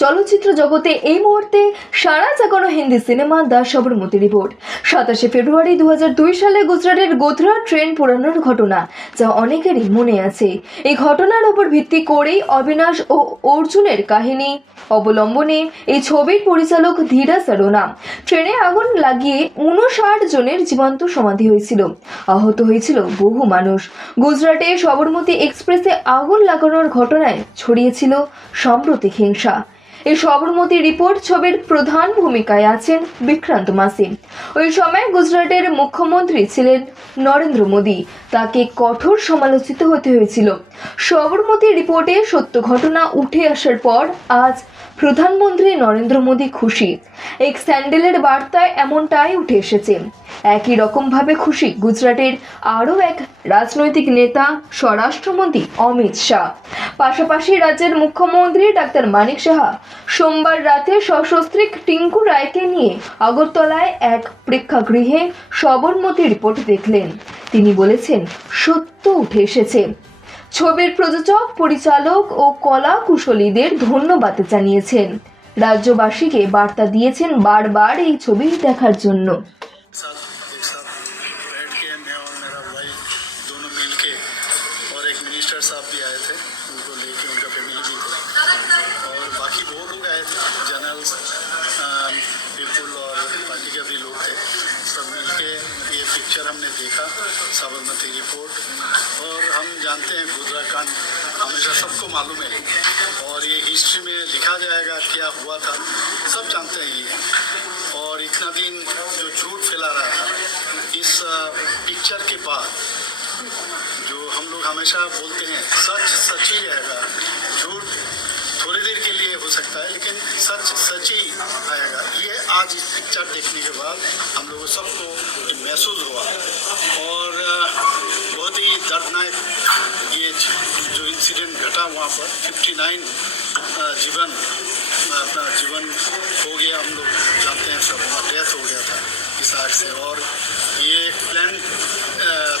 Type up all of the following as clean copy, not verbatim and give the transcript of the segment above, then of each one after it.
চলচ্চিত্র জগতে এই মুহূর্তে সারা জাগানো Hindi cinema the Sabarmati report. 27 ফেব্রুয়ারি 2002 সালে গুজরাটের গোধরা ট্রেন পোড়ানোর ঘটনা, যা অনেকেরই মনে আছে। এই ঘটনার উপর ভিত্তি করেই অবিনাশ ও অর্জুনের কাহিনী অবলম্বনে এই ছবির পরিচালক ধীরাজ অরোরা। ট্রেনে আগুন লাগিয়ে 59 জনের জীবন্ত সমাধি হয়েছিল, আহত হয়েছিল বহু মানুষ। গুজরাটে সবরমতী এক্সপ্রেসে আগুন লাগানোর ঘটনায় ছড়িয়েছিল সাম্প্রতিক হিংসা। এই সবরমতী রিপোর্ট ছবির প্রধান ভূমিকায় আছেন বিক্রান্ত মাসি। ওই সময় গুজরাটের মুখ্যমন্ত্রী ছিলেন নরেন্দ্র মোদী। তাকে কঠোর সমালোচিত হতে হয়েছিল। সবরমতী রিপোর্টে সত্য ঘটনা উঠে আসার পর আজ প্রধানমন্ত্রী নরেন্দ্র মোদী খুশি। এক স্যান্ডেলের বার্তায় এমনটাই উঠে এসেছে। একই রকমভাবে খুশি গুজরাটের আরও এক রাজনৈতিক নেতা স্বরাষ্ট্রমন্ত্রী অমিত শাহ। পাশাপাশি রাজ্যের মুখ্যমন্ত্রী ডাক্তার মানিক সাহা সোমবার রাতে সশস্ত্রীক টিঙ্কু রায়কে নিয়ে আগরতলায় এক প্রেক্ষাগৃহে সবরমতী রিপোর্ট দেখলেন। তিনি বলেছেন, সত্য উঠে এসেছে। ছবির প্রযোজক, পরিচালক ও কলা কুশলীদের ধন্যবাদ জানিয়েছেন। রাজ্যবাসীকে বার্তা দিয়েছেন বারবার এই ছবি দেখার জন্য। मिनिस्टर साहब भी आए थे, उनको लेके उनका फैमिली भी थे और बाकी बहुत लोग आए थे, जनरल्स पीपुल और पार्टी के भी लोग थे। सब मिलके ये पिक्चर हमने देखा, साबरमती रिपोर्ट। और हम जानते हैं गोधरा कांड हमेशा सबको मालूम है और ये हिस्ट्री में लिखा जाएगा क्या हुआ था, सब जानते हैं ये। और इतना दिन जो झूठ फैला रहा था, इस पिक्चर के बाद जो हम लोग हमेशा बोलते हैं सच सच ही रहेगा, झूठ थोड़ी देर के लिए हो सकता है लेकिन सच सच ही आएगा। ये आज इस पिक्चर देखने के बाद हम लोगों सबको महसूस हुआ और बहुत ही दर्दनाक ये जो इंसिडेंट घटा वहाँ पर 59 अपना जीवन हो गया। हम लोग जानते हैं सब डेथ हो गया था इस आग से। और ये प्लान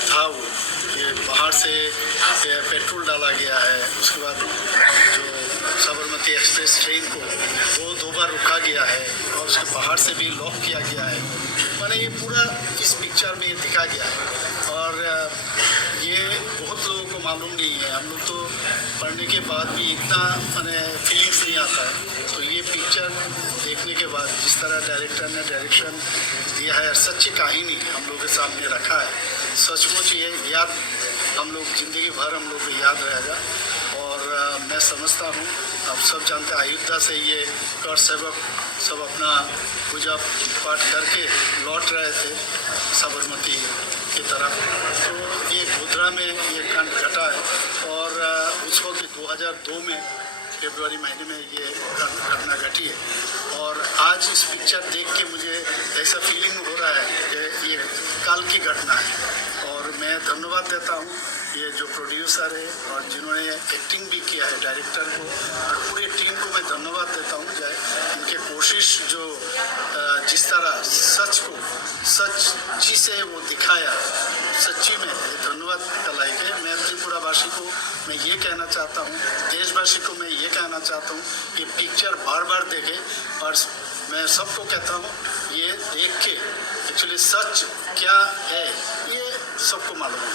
था, वो ये बाहर से पेट्रोल डाला गया है। उसके बाद जो साबरमती एक्सप्रेस ट्रेन को वो 2 बार रुका गया है और उसके बाहर से भी लॉक किया गया है। माने ये पूरा इस पिक्चर में दिखा गया है और ये बहुत लोगों को मालूम नहीं है। हम लोग तो पढ़ने के बाद भी इतना माने फीलिंग्स नहीं आता है। तो ये पिक्चर देखने के बाद जिस तरह डायरेक्टर ने डायरेक्शन दिया है, सच्ची कहानी हम लोग के सामने रखा है, सचमुच ये याद हम लोग जिंदगी भर हम लोग को याद रहेगा। और मैं समझता हूँ, आप सब जानते हैं अयोध्या से ये कर सेवक सब अपना पूजा पाठ करके लौट रहे थे साबरमती की तरफ। तो ये गोधरा में ये कांड घटा है और उस वक्त 2002 में फरवरी महीने में ये घटना घटी है। और आज इस पिक्चर देख के मुझे ऐसा फीलिंग हो रहा है कि ये कल की घटना है। और मैं धन्यवाद देता हूँ ये जो प्रोड्यूसर है और जिन्होंने एक्टिंग भी किया है, डायरेक्टर को और पूरे टीम को मैं धन्यवाद देता हूँ। जय इनके कोशिश जो जिस तरह सच को सच्ची से वो दिखाया, सच्ची में ये धन्यवाद का लायक है। मैं त्रिपुरावासी को मैं ये कहना चाहता हूँ, देशवासी को मैं ये कहना चाहता हूँ कि पिक्चर बार बार देखें। और मैं सबको कहता हूँ ये देख के एक्चुअली सच क्या है ये सबको मालूम है।